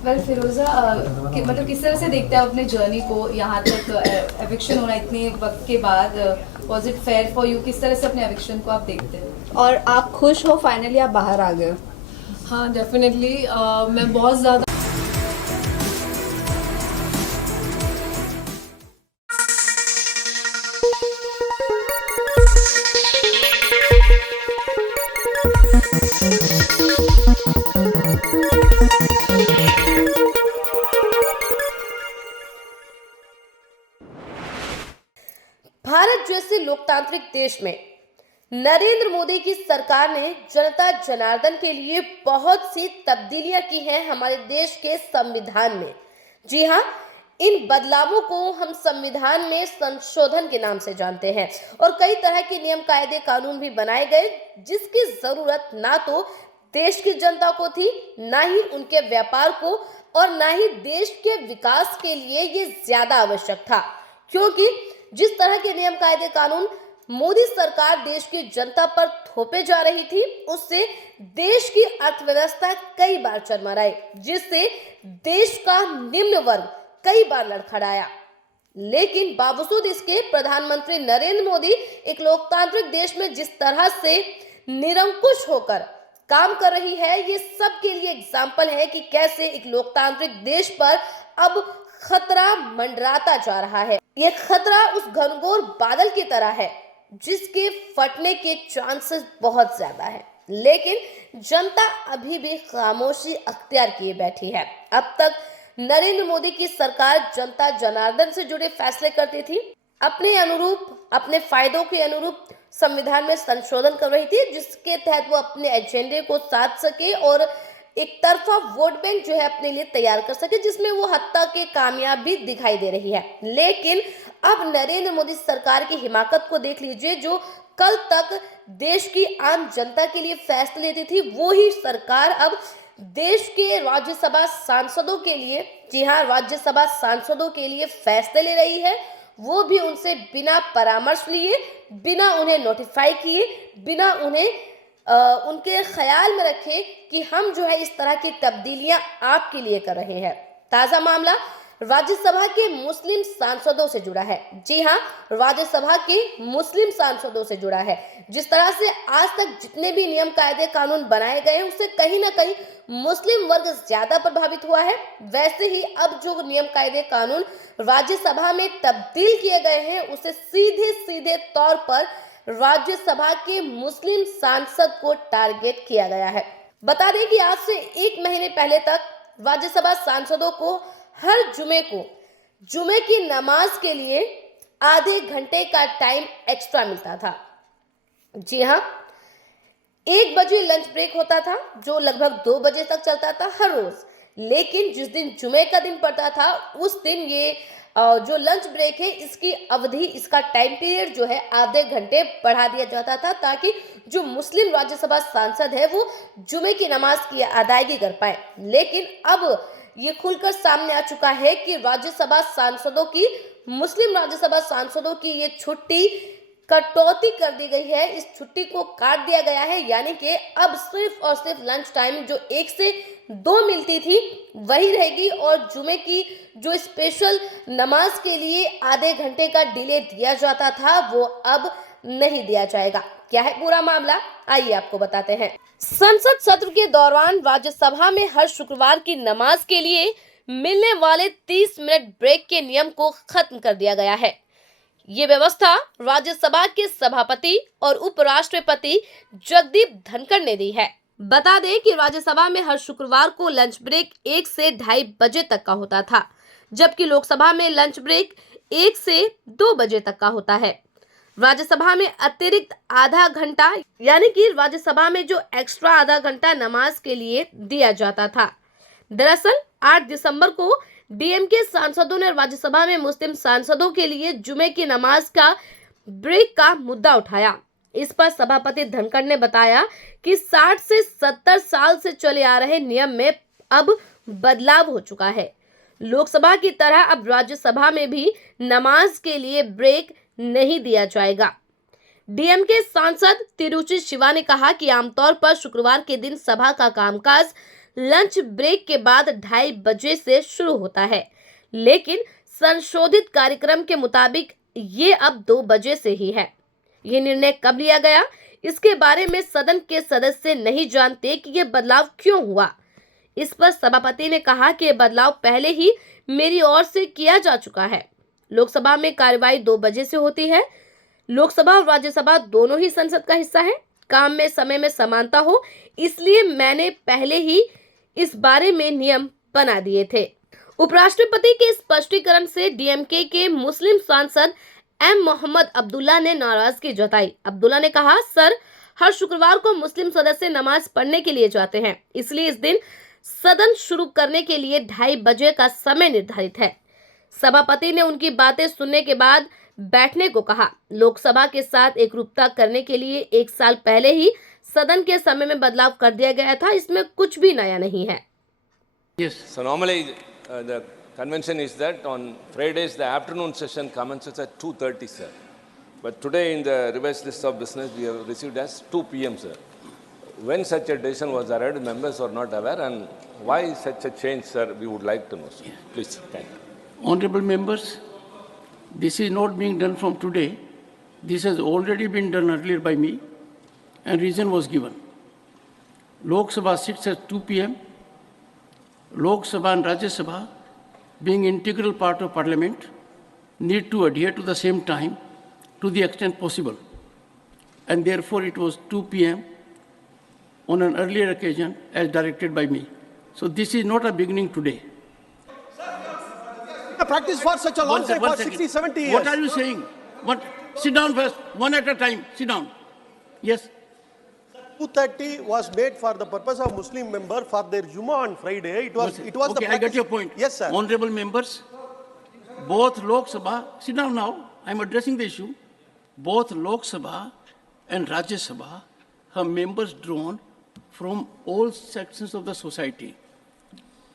फिरोजा, मतलब किस तरह से देखते हैं आप अपने जर्नी को यहाँ तक एविक्शन होना इतने वक्त के बाद? Was it fair for you? किस तरह से अपने एविक्शन को आप देखते हैं? और आप खुश हो फाइनली आप बाहर आ गए हो? हाँ डेफिनेटली, मैं बहुत ज़्यादा भारत जैसे लोकतांत्रिक देश में नरेंद्र मोदी की सरकार ने जनता जनार्दन के लिए बहुत सी तब्दीलियां की हैं हमारे देश के संविधान में। जी हाँ, इन बदलावों को हम संविधान में संशोधन के नाम से जानते हैं और कई तरह के नियम कायदे कानून भी बनाए गए जिसकी जरूरत ना तो देश की जनता को थी, ना ही उनके व्यापार को और ना ही देश के विकास के लिए ये ज्यादा आवश्यक था, क्योंकि जिस तरह के नियम कायदे कानून मोदी सरकार देश की जनता पर थोपे जा रही थी उससे देश की अर्थव्यवस्था कई बार चरमराई, जिससे देश का निम्न वर्ग कई बार लड़खड़ाया। लेकिन बावजूद इसके प्रधानमंत्री नरेंद्र मोदी एक लोकतांत्रिक देश में जिस तरह से निरंकुश होकर काम कर रही है, ये सबके लिए एग्जाम्पल है कि कैसे एक लोकतांत्रिक देश पर अब खतरा मंडराता जा रहा है। ये खतरा उस घनघोर बादल की तरह है जिसके फटने के चांसेस बहुत ज्यादा है, लेकिन जनता अभी भी खामोशी अख्तियार किए बैठी है। अब तक नरेंद्र मोदी की सरकार जनता जनार्दन से जुड़े फैसले करती थी, अपने अनुरूप, अपने फायदों के अनुरूप संविधान में संशोधन कर रही थी, जिसके तहत वो अपने एजेंडे को साध सके और एक तरफा वोट बैंक जो है अपने लिए तैयार कर सके, जिसमें वो हद तक के कामयाब भी दिखाई दे रही है। लेकिन अब नरेंद्र मोदी सरकार की हिमाकत को देख लीजिए, जो कल तक देश की आम जनता के लिए फैसले लेती थी, वो ही सरकार अब देश के राज्यसभा सांसदों के लिए, जी हाँ, राज्यसभा सांसदों के लिए फैसले ले रही है, वो भी उनसे बिना परामर्श लिए, बिना उन्हें नोटिफाई किए, बिना उन्हें उनके ख्याल में रखे कि हम जो है इस तरह की तब्दीलियां आपके लिए कर रहे हैं। ताजा मामला राज्यसभा के मुस्लिम सांसदों से जुड़ा है। जी हाँ, राज्यसभा के मुस्लिम सांसदों से जुड़ा है। जिस तरह से आज तक जितने भी नियम कायदे कानून बनाए गए हैं उससे कहीं ना कहीं मुस्लिम वर्ग ज्यादा प्रभावित हुआ है, वैसे ही अब जो नियम कायदे कानून राज्यसभा में तब्दील किए गए हैं उसे सीधे सीधे तौर पर राज्यसभा के मुस्लिम सांसद को टारगेट किया गया है। बता दें कि आज से 1 महीने पहले तक राज्यसभा सांसदों को हर जुमे की नमाज के लिए आधे घंटे का टाइम एक्स्ट्रा मिलता था। जी हाँ, 1 बजे लंच ब्रेक होता था जो लगभग 2 बजे तक चलता था हर रोज। लेकिन जिस दिन जुमे का दिन पड़ता था उस दिन ये जो लंच ब्रेक है इसकी अवधि, इसका टाइम पीरियड जो है आधे घंटे बढ़ा दिया जाता था, ताकि जो मुस्लिम राज्यसभा सांसद है वो जुमे की नमाज की अदायगी कर पाए। लेकिन अब ये खुलकर सामने आ चुका है कि मुस्लिम राज्यसभा सांसदों की ये छुट्टी कटौती कर दी गई है, इस छुट्टी को काट दिया गया है, यानी कि अब सिर्फ और सिर्फ लंच टाइम जो 1 से 2 मिलती थी वही रहेगी और जुमे की जो स्पेशल नमाज के लिए आधे घंटे का डिले दिया जाता था वो अब नहीं दिया जाएगा। क्या है पूरा मामला, आइए आपको बताते हैं। संसद सत्र के दौरान राज्यसभा में हर शुक्रवार की नमाज के लिए मिलने वाले 30 मिनट ब्रेक के नियम को खत्म कर दिया गया है। ये व्यवस्था राज्यसभा के सभापति और उपराष्ट्रपति जगदीप धनखड़ ने दी है। बता दें कि राज्यसभा में हर शुक्रवार को लंच ब्रेक 1 से 2:30 बजे तक का होता था, जबकि लोकसभा में लंच ब्रेक 1 से 2 बजे तक का होता है। राज्यसभा में अतिरिक्त आधा घंटा, यानी कि राज्यसभा में जो एक्स्ट्रा आधा घंटा नमाज के लिए दिया जाता था। दरअसल 8 दिसंबर को डीएमके सांसदों ने राज्यसभा में मुस्लिम सांसदों के लिए जुमे की नमाज का ब्रेक का मुद्दा उठाया। इस पर सभापति धनखड़ ने बताया कि 60 से 70 साल से चले आ रहे नियम में अब बदलाव हो चुका है। लोकसभा की तरह अब राज्यसभा में भी नमाज के लिए ब्रेक नहीं दिया जाएगा। डीएमके सांसद तिरुचि शिवा ने कहा कि आमतौर पर शुक्रवार के दिन सभा का कामकाज लंच ब्रेक के बाद 2:30 बजे से शुरू होता है, लेकिन संशोधित कार्यक्रम के मुताबिक ये अब 2 बजे से ही है। ये निर्णय कब लिया गया, इसके बारे में सदन के सदस्य नहीं जानते कि ये बदलाव क्यों हुआ। इस पर सभापति ने कहा कि ये बदलाव पहले ही मेरी ओर से किया जा चुका है। लोकसभा में कार्यवाही 2 बजे से होती है। लोकसभा और राज्यसभा दोनों ही संसद का हिस्सा है। काम में समय में समानता हो, इसलिए मैंने पहले ही इस बारे में नियम बना दिए थे। उपराष्ट्रपति के स्पष्टीकरण से डीएमके के मुस्लिम सांसद एम मोहम्मद अब्दुल्ला ने नाराजगी जताई। अब्दुल्ला ने कहा, सर, हर शुक्रवार को मुस्लिम सदस्य नमाज पढ़ने के लिए जाते हैं, इसलिए इस दिन सदन शुरू करने के लिए 2:30 बजे का समय निर्धारित है। सभापति ने उनकी बातें सुनने के बाद बैठने को कहा। लोकसभा के साथ एकरूपता करने के लिए 1 साल पहले ही सदन के समय में बदलाव कर दिया गया था, इसमें कुछ भी नया नहीं है। Yes. So normally the convention is that on Fridays the afternoon session commences at 2:30, sir. But today in the revised list of business we have received as 2 p.m., sir. When such a decision was arrived, members were not aware, and why such a change, sir? We would like to know, sir. Please, thank you. Honorable members, this is not being done from today. This has already been done earlier by me, and reason was given. Lok Sabha sits at 2 p.m. Lok Sabha and Rajya Sabha, being integral part of Parliament, need to adhere to the same time to the extent possible. And therefore it was 2 p.m. on an earlier occasion as directed by me. So this is not a beginning today. Practice for such a long time, for 60, 70 years. What are you saying? What? Sit down first, one at a time. Sit down. Yes. 2:30 was made for the purpose of Muslim member for their Jummah on Friday. It was Okay, the I get practice. your point. Yes, sir. Honorable members, both Lok Sabha, sit down now, I'm addressing the issue. Both Lok Sabha and Rajya Sabha have members drawn from all sections of the society.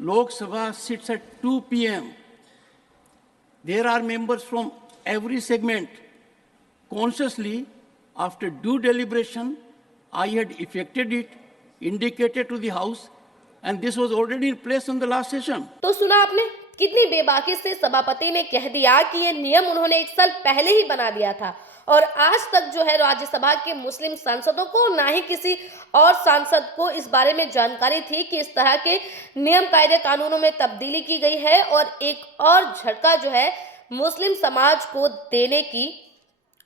Lok Sabha sits at 2 p.m. There are members from every segment. Consciously, after due deliberation, I had effected it, indicated to the House, and this was already in place on the last session. तो सुना आपने, कितनी बेबाकी से सभापति ने कह दिया कि ये नियम उन्होंने 1 साल पहले ही बना दिया था, और आज तक जो है राज्यसभा के मुस्लिम सांसदों को ना ही किसी और सांसद को इस बारे में जानकारी थी कि इस तरह के नियम कायदे कानूनों में तब्दीली की गई है, और एक और झटका जो है मुस्लिम समाज को देने की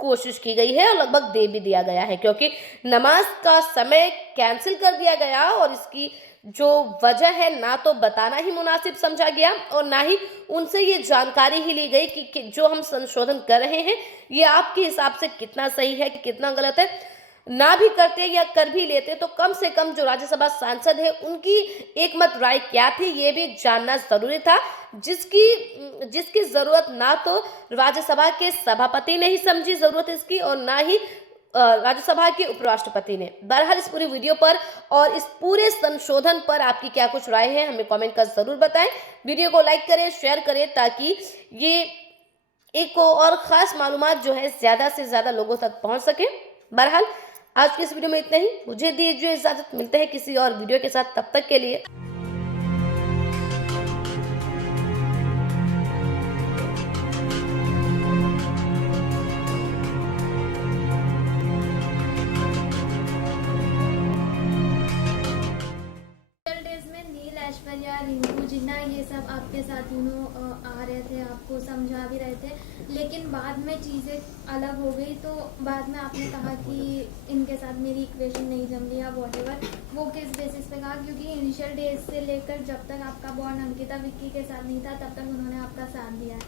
कोशिश की गई है और लगभग दे भी दिया गया है, क्योंकि नमाज का समय कैंसिल कर दिया गया और इसकी जो वजह है ना तो बताना ही मुनासिब समझा गया और ना ही उनसे ये जानकारी ही ली गई कि जो हम संशोधन कर रहे हैं ये आपके हिसाब से कितना सही है, कितना गलत है। ना भी करते या कर भी लेते तो कम से कम जो राज्यसभा सांसद है उनकी एक मत राय क्या थी ये भी जानना जरूरी था, जिसकी जरूरत ना तो राज्यसभा के सभापति ने ही समझी जरूरत इसकी और ना ही राज्यसभा के उपराष्ट्रपति ने। बहरहाल इस पूरी वीडियो पर और इस पूरे संशोधन पर आपकी क्या कुछ राय है हमें कमेंट कर जरूर बताएं। वीडियो को लाइक करें, शेयर करें ताकि ये एक और खास मालूमात जो है ज्यादा से ज्यादा लोगों तक पहुंच सके। बहरहाल आज की इस वीडियो में इतना ही, मुझे दीजिए इजाजत, मिलते हैं किसी और वीडियो के साथ, तब तक के लिए। ऐश्वर्या, रिंकू, जिन्ना ये सब आपके साथ आ रहे थे, आपको समझा भी रहे थे, लेकिन बाद में चीज़ें अलग हो गई। तो बाद में आपने कहा कि इनके साथ मेरी इक्वेशन नहीं जम रही या वॉटेवर, वो किस बेसिस पे कहा? क्योंकि इनिशियल डेज से लेकर जब तक आपका बॉन्ड अंकिता विक्की के साथ नहीं था तब तक उन्होंने आपका साथ दिया है।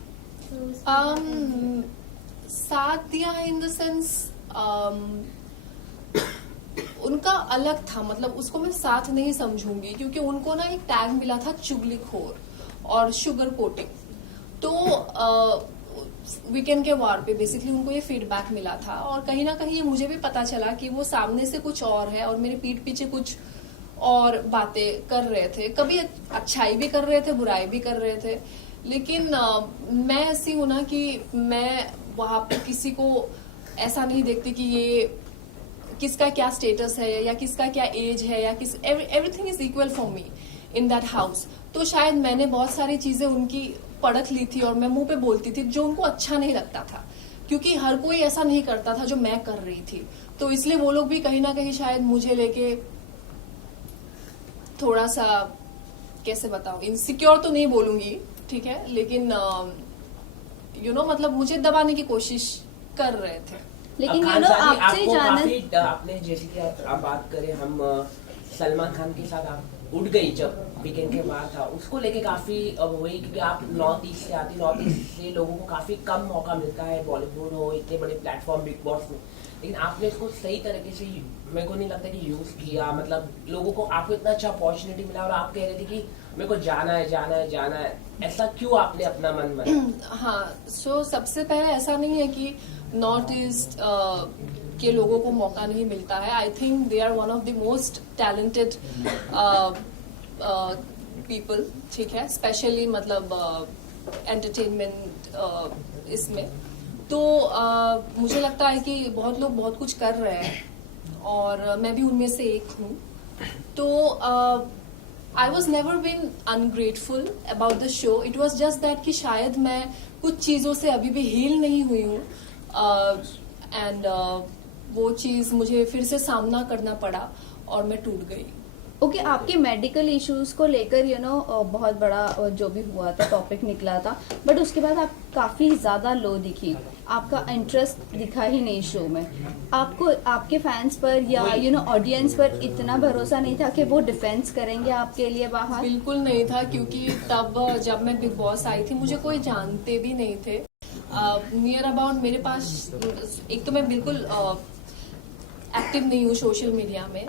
तो साथ दिया इन द सेंस उनका अलग था, मतलब उसको मैं साथ नहीं समझूंगी क्योंकि उनको ना एक टैग मिला था चुगलीखोर और शुगर कोटिंग। तो वीकेंड के वार पे बेसिकली उनको ये फीडबैक मिला था और कहीं ना कहीं ये मुझे भी पता चला कि वो सामने से कुछ और है और मेरे पीठ पीछे कुछ और बातें कर रहे थे। कभी अच्छाई भी कर रहे थे, बुराई भी कर रहे थे, लेकिन मैं ऐसी हूं ना कि मैं वहां पे किसी को ऐसा नहीं देखती कि ये किसका क्या स्टेटस है या किसका क्या एज है या everything is equal for me. In that house, तो शायद मैंने बहुत सारी चीजें उनकी परख ली थी और मैं मुंह पे बोलती थी जो उनको अच्छा नहीं लगता था, क्योंकि हर कोई ऐसा नहीं करता था जो मैं कर रही थी। तो इसलिए वो लोग भी कहीं ना कहीं शायद मुझे लेके थोड़ा सा, कैसे बताऊं, इनसिक्योर तो नहीं बोलूंगी, ठीक है, लेकिन मतलब मुझे दबाने की कोशिश कर रहे थे। लेकिन खान साहब जी, आपसे आपको जाना काफी आपने जैसे कि आप बात करें, हम सलमान खान के साथ आप उठ गई जब वीकेंड के बाद था, उसको लेके काफी अब हुई, क्योंकि आप नॉर्थ ईस्ट से आती, नॉर्थ ईस्ट से लोगों को काफी कम मौका मिलता है बॉलीवुड हो, इतने बड़े प्लेटफॉर्म बिग बॉस में, लेकिन आपने इसको सही तरीके से, मेरे को नहीं लगता कि यूज किया, मतलब लोगों को आपको इतना अच्छा अपॉर्चुनिटी मिला और आप कह रहे थे कि मेरे को जाना है जाना है जाना है, ऐसा क्यों आपने अपना मन बनाया? हाँ, सो सबसे पहले ऐसा नहीं है कि नॉर्थ ईस्ट के लोगों को मौका नहीं मिलता है। I think they are one of the most talented people, ठीक है, स्पेशली मतलब एंटरटेनमेंट इसमें। तो मुझे लगता है कि बहुत लोग बहुत कुछ कर रहे हैं और मैं भी उनमें से एक हूँ। तो I was never been ungrateful about the show, it was just that कि शायद मैं कुछ चीज़ों से अभी भी हील नहीं हुई हूँ एंड वो चीज़ मुझे फिर से सामना करना पड़ा और मैं टूट गई। ओके, आपके मेडिकल इश्यूज को लेकर बहुत बड़ा जो भी हुआ था टॉपिक निकला था, बट उसके बाद आप काफी ज्यादा लो दिखी, आपका इंटरेस्ट दिखा ही नहीं शो में। आपको आपके फैंस पर या ऑडियंस पर इतना भरोसा नहीं था कि वो डिफेंस करेंगे आपके लिए बाहर? बिल्कुल नहीं था, क्योंकि तब जब मैं बिग बॉस आई थी मुझे कोई जानते भी नहीं थे। नियर अबाउट मेरे पास, एक तो मैं बिल्कुल एक्टिव नहीं हूँ सोशल मीडिया में,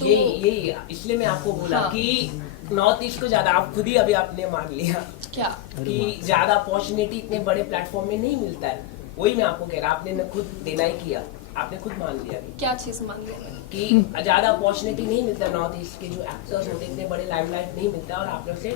तो यही इसलिए मैं आपको बोला हाँ। कि नॉर्थ ईस्ट को ज्यादा, आप खुद ही अभी आपने मान लिया क्या कि ज्यादा अपॉर्चुनिटी इतने बड़े प्लेटफॉर्म में नहीं मिलता है। वही मैं आपको कह रहा, आपने खुद डिनाई किया, आपने खुद मान लिया क्या चीज मान लिया मैंने? कि ज्यादा अपॉर्चुनिटी नहीं मिलता, नॉर्थ ईस्ट के जो एक्टर्स होते हैं इतने बड़े लाइमलाइट नहीं मिलता, और आपने उसे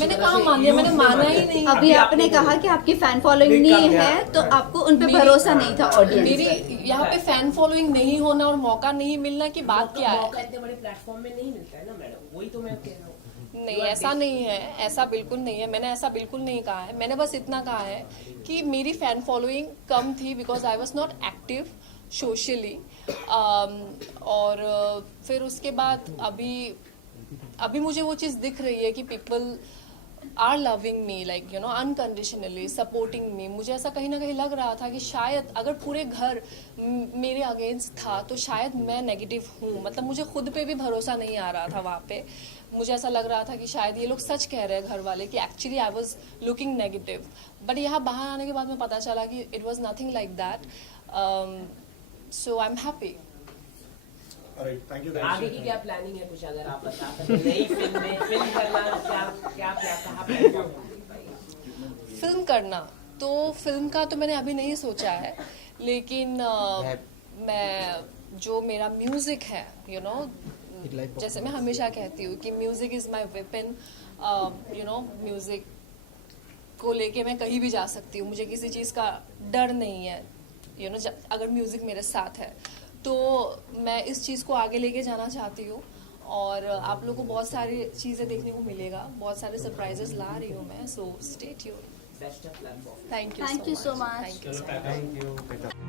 मैंने कहा मान लिया, मैंने माना ही नहीं। अभी आपने कहा कि आपकी फैन फॉलोइंग नहीं है, तो आपको उन पे भरोसा नहीं था ऑडियंस। मेरी यहाँ पे फैन फॉलोइंग नहीं होना और मौका नहीं मिलना की बात क्या है? मौका इतने बड़े प्लेटफॉर्म में नहीं मिलता है ना मैडम, वही तो मैं कह रहा हूँ। नहीं, ऐसा नहीं है, ऐसा बिल्कुल नहीं है, मैंने ऐसा बिल्कुल नहीं कहा है। मैंने बस इतना कहा है कि मेरी फैन फॉलोइंग कम थी because I was not active socially, और फिर उसके बाद अभी मुझे वो चीज़ दिख रही है कि people are loving me, like unconditionally supporting me. मुझे ऐसा कहीं ना कहीं लग रहा था कि शायद अगर पूरे घर मेरे अगेंस्ट था तो शायद मैं नेगेटिव हूँ, मतलब मुझे खुद पे भी भरोसा नहीं आ रहा था वहाँ पे। मुझे ऐसा लग रहा था कि शायद ये लोग सच कह रहे हैं घर वाले कि actually I was looking negative, but यहाँ बाहर आने के बाद में पता चला कि it was nothing like that, so I am happy. आगे की क्या प्लानिंग है, कुछ अगर आप बता सकते? नई फिल्म में फिल्म करना, क्या कहाँ पे? फिल्म करना तो फिल्म का तो मैंने अभी नहीं सोचा है, लेकिन मैं जो मेरा म्यूजिक है जैसे मैं हमेशा कहती हूँ कि music is my weapon, music को लेके मैं कहीं भी जा सकती हूँ, मुझे किसी चीज़ का डर नहीं है। अगर म्यूजिक मेरे साथ है तो मैं इस चीज़ को आगे लेके जाना चाहती हूँ, और आप लोगों को बहुत सारी चीज़ें देखने को मिलेगा, बहुत सारे सरप्राइजेस ला रही हूँ मैं, so stay tuned. Best of luck. Thank you so much. Thank you.